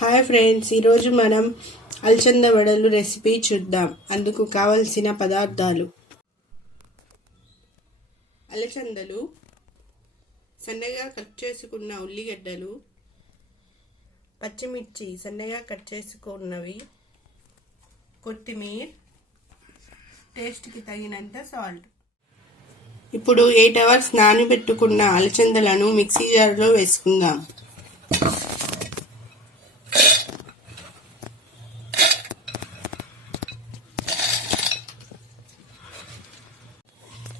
Hi friends, ఈరోజు మనం అలసంద వడలు రెసిపీ చూద్దాం. అందుకు కావలసిన పదార్థాలు: అలసందలు, సన్నగా కట్ చేసుకున్న ఉల్లిగడ్డలు, పచ్చిమిర్చి సన్నగా కట్ చేసుకున్నవి, కొత్తిమీర, టేస్ట్కి తగినంత సాల్ట్. ఇప్పుడు 8 అవర్స్ నానబెట్టుకున్న అలసందలను మిక్సీ జార్లో వేసుకుందాం.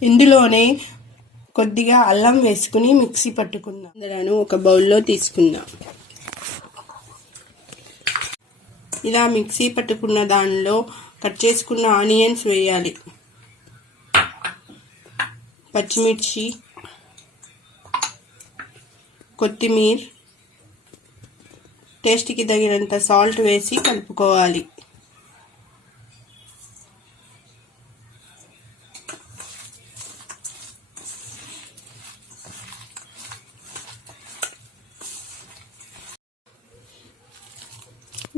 ఇందులోనే కొద్దిగా అల్లం వేసుకుని మిక్సీ పట్టుకుందాం. అందులో ఒక బౌల్లో తీసుకుందాం. ఇలా మిక్సీ పట్టుకున్న దానిలో కట్ చేసుకున్న ఆనియన్స్ వేయాలి, పచ్చిమిర్చి, కొత్తిమీర, టేస్ట్కి తగినంత సాల్ట్ వేసి కలుపుకోవాలి.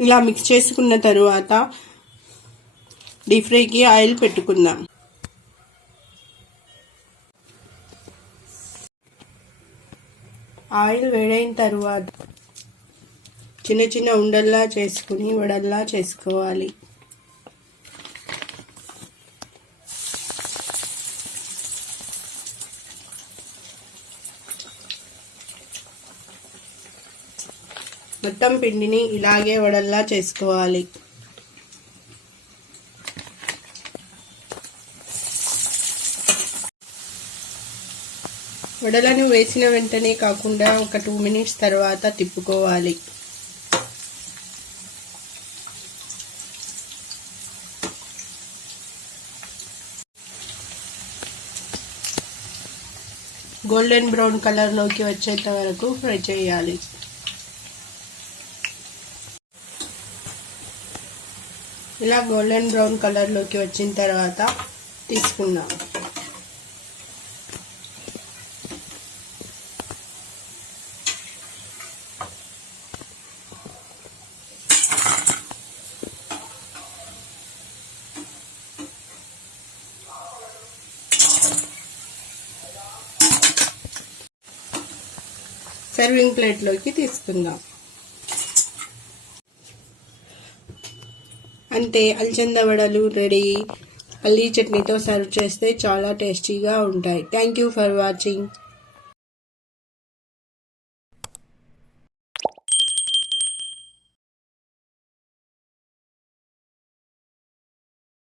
ఇలా మిక్స్ చేసుకున్న తరువాత డీప్ ఫ్రైకి ఆయిల్ పెట్టుకుందాం. ఆయిల్ వేడైన తరువాత చిన్న చిన్న ఉండల్లా చేసుకుని వడల్లా చేసుకోవాలి. మొత్తం పిండిని ఇలాగే వడల్లా చేసుకోవాలి. వడలను వేసిన వెంటనే కాకుండా ఒక 2 మినిట్స్ తర్వాత తిప్పుకోవాలి. గోల్డెన్ బ్రౌన్ కలర్లోకి వచ్చేంత వరకు ఫ్రై చేయాలి. ఇలా గోల్డెన్ బ్రౌన్ కలర్లోకి వచ్చిన తర్వాత తీసుకుందాం. సర్వింగ్ ప్లేట్లోకి తీసుకుందాం. అంతే, అలసంద వడలు రెడీ. పల్లీ చట్నీతో సర్వ్ చేస్తే చాలా టేస్టీగా ఉంటాయి. Thank you for watching.